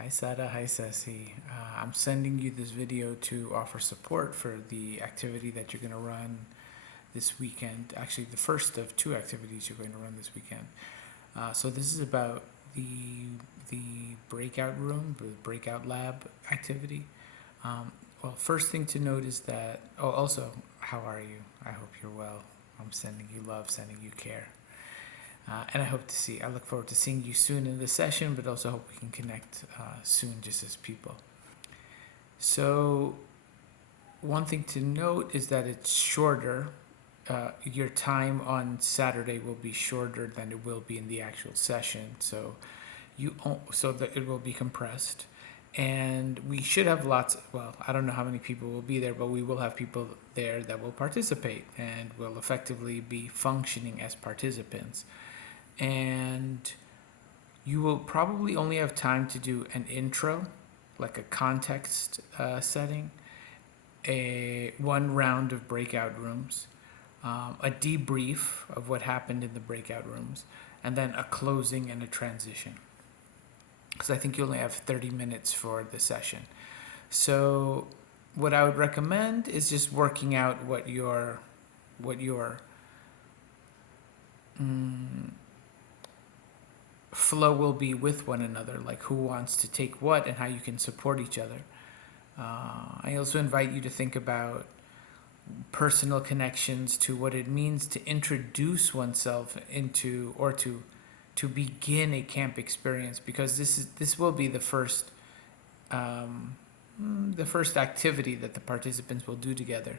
Hi Sada, hi Ceci. I'm sending you this video to offer support for the activity that you're going to run this weekend. Actually, the first of two activities you're going to run this weekend. So this is about the breakout room, the breakout lab activity. Well, first thing to note is that. Oh, also, how are you? I hope you're well. I'm sending you love, sending you care. And I look forward to seeing you soon in the session, but also hope we can connect soon just as people. So, one thing to note is that it's shorter. Your time on Saturday will be shorter than it will be in the actual session. So that it will be compressed. And we should have well, I don't know how many people will be there, but we will have people there that will participate and will effectively be functioning as participants. And you will probably only have time to do an intro, like a context setting, one round of breakout rooms, a debrief of what happened in the breakout rooms, and then a closing and a transition. Because I think you only have 30 minutes for the session. So what I would recommend is just working out what your flow will be with one another, like who wants to take what and how you can support each other. I also invite you to think about personal connections to what it means to introduce oneself into or to begin a camp experience, because this will be the first activity that the participants will do together.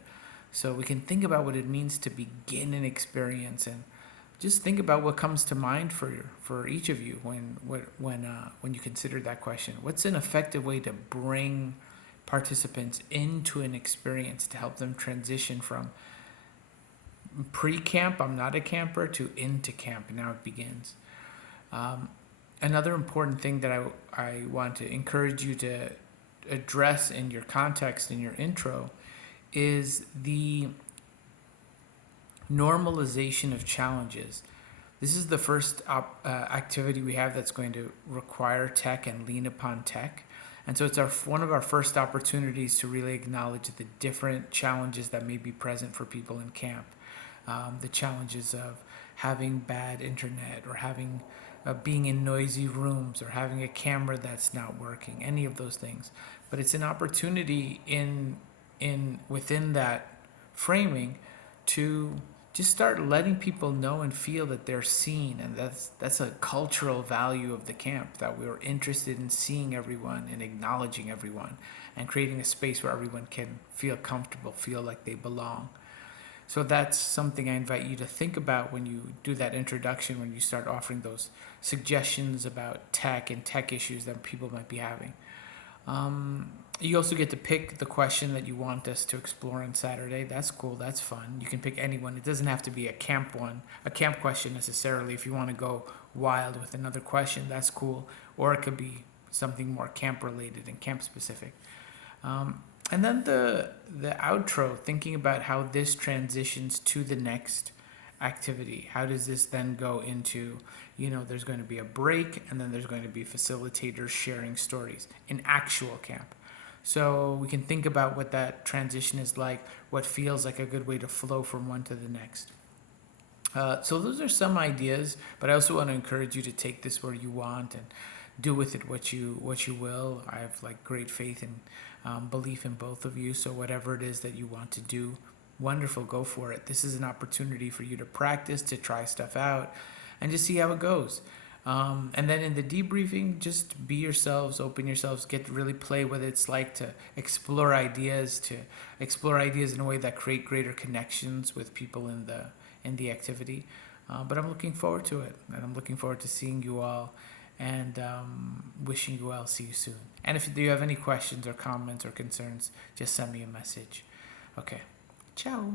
So we can think about what it means to begin an experience, and just think about what comes to mind for each of you when you consider that question. What's an effective way to bring participants into an experience to help them transition from pre-camp, I'm not a camper, to into camp, now it begins. Another important thing that I want to encourage you to address in your context, in your intro, is the normalization of challenges. This is the first activity we have that's going to require tech and lean upon tech. And so it's one of our first opportunities to really acknowledge the different challenges that may be present for people in camp. The challenges of having bad internet, or being in noisy rooms, or having a camera that's not working, any of those things. But it's an opportunity within that framing to just start letting people know and feel that they're seen, and that's a cultural value of the camp, that we're interested in seeing everyone and acknowledging everyone and creating a space where everyone can feel comfortable, feel like they belong. So that's something I invite you to think about when you do that introduction, when you start offering those suggestions about tech and tech issues that people might be having. You also get to pick the question that you want us to explore on Saturday. That's cool. That's fun. You can pick anyone. It doesn't have to be a camp question necessarily. If you want to go wild with another question, that's cool. Or it could be something more camp related and camp specific. And then the outro, thinking about how this transitions to the next activity. How does this then go into, there's going to be a break, and then there's going to be facilitators sharing stories in actual camp. So we can think about what that transition is like, what feels like a good way to flow from one to the next. So those are some ideas, but I also want to encourage you to take this where you want and do with it what you will. I have great faith and belief in both of you. So whatever it is that you want to do, wonderful, go for it. This is an opportunity for you to practice, to try stuff out, and just see how it goes. And then in the debriefing, just be yourselves, open yourselves, get to really play what it's like to explore ideas in a way that create greater connections with people in the activity. But I'm looking forward to it, and I'm looking forward to seeing you all, and wishing you well. See you soon. And if you have any questions or comments or concerns, just send me a message. Okay. Ciao.